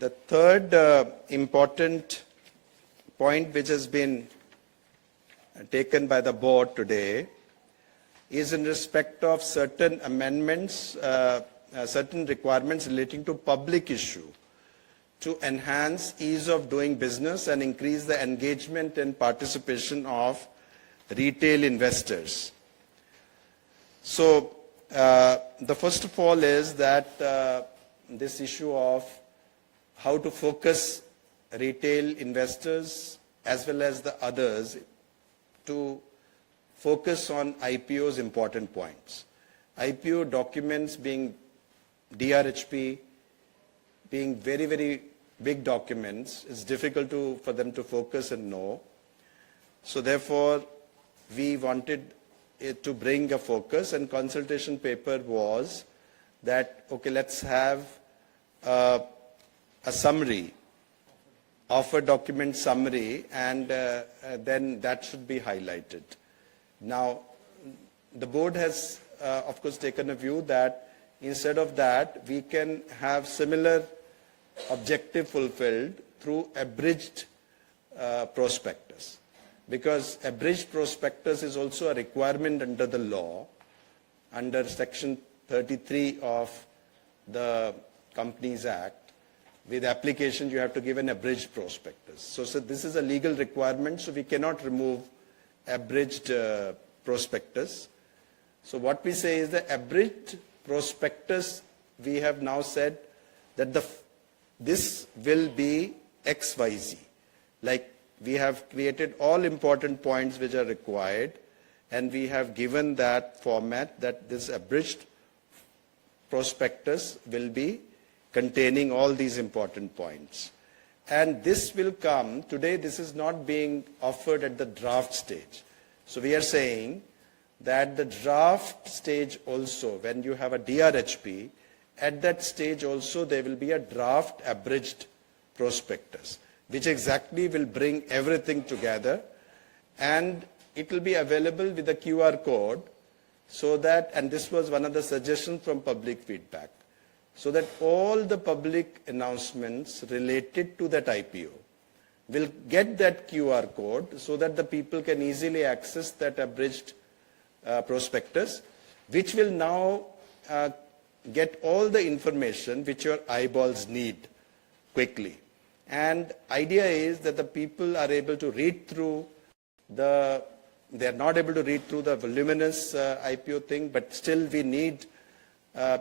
The third important point which has been taken by the board today is in respect of certain amendments, certain requirements relating to public issue to enhance ease of doing business and increase the engagement and participation of retail investors. So the first of all is that this issue of how to focus retail investors as well as the others to focus on IPO's important points. IPO documents being DRHP, being very, very big documents, it's difficult for them to focus and know. So therefore, we wanted it to bring a focus, and consultation paper was that, okay, let's have a summary, offer document summary, and then that should be highlighted. Now, the board has, of course, taken a view that instead of that, we can have similar objective fulfilled through abridged prospectus. Because abridged prospectus is also a requirement under the law, under Section 33 of the Companies Act. With application, you have to give an abridged prospectus. So this is a legal requirement, so we cannot remove abridged prospectus. So what we say is the abridged prospectus, we have now said that this will be XYZ. Like we have created all important points which are required, and we have given that format that this abridged prospectus will be containing all these important points. And this will come, today this is not being offered at the draft stage. So we are saying that the draft stage also, when you have a DRHP, at that stage also there will be a draft abridged prospectus, which exactly will bring everything together, and it will be available with a QR code, so that, and this was one of the suggestions from public feedback, so that all the public announcements related to that IPO will get that QR code so that the people can easily access that abridged prospectus, which will now get all the information which your eyeballs need quickly. And idea is that the people are able to read through they are not able to read through the voluminous IPO thing, but still we need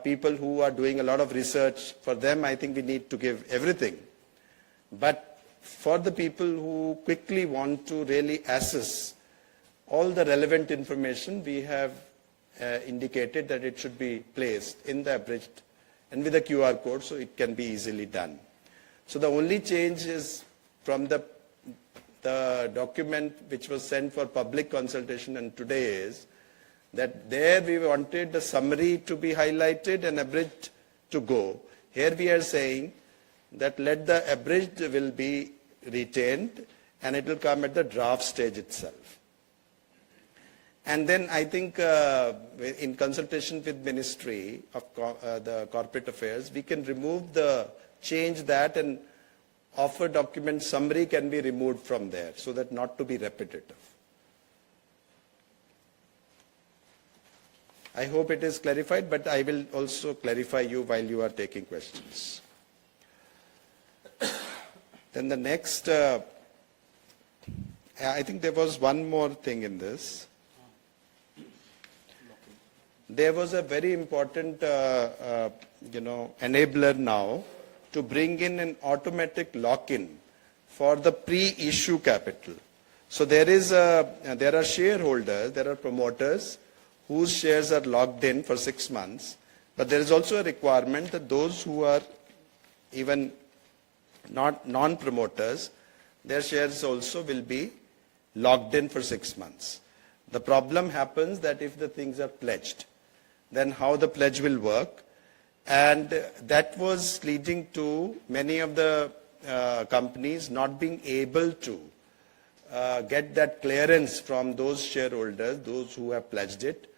people who are doing a lot of research. For them, I think we need to give everything. But for the people who quickly want to really assess all the relevant information, we have indicated that it should be placed in the abridged and with a QR code, so it can be easily done. So the only change is from the document which was sent for public consultation and today is that there we wanted the summary to be highlighted and abridged to go. Here we are saying that let the abridged will be retained and it will come at the draft stage itself. And then I think in consultation with Ministry of the Corporate Affairs, we can change that, and offer document summary can be removed from there so that not to be repetitive. I hope it is clarified, but I will also clarify you while you are taking questions. Then the next, I think there was one more thing in this. There was a very important, enabler now to bring in an automatic lock-in for the pre-issue capital. So there are shareholders, there are promoters whose shares are locked in for 6 months, but there is also a requirement that those who are even not non-promoters, their shares also will be locked in for 6 months. The problem happens that if the things are pledged, then how the pledge will work, and that was leading to many of the companies not being able to get that clearance from those shareholders, those who have pledged it,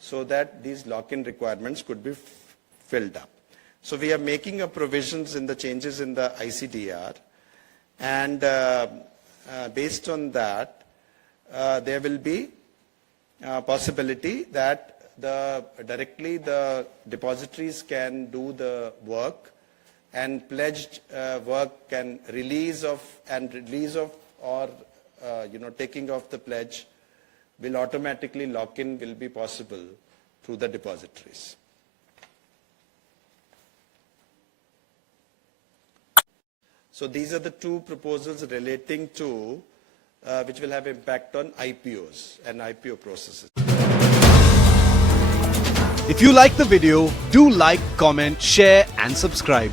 so that these lock-in requirements could be filled up. So we are making a provisions in the changes in the ICDR, and based on that, there will be possibility that directly the depositories can do the work, and pledged work can release of or taking of the pledge will automatically lock in will be possible through the depositories. So these are the two proposals relating to which will have impact on IPOs and IPO processes. If you like the video, do like, comment, share and subscribe.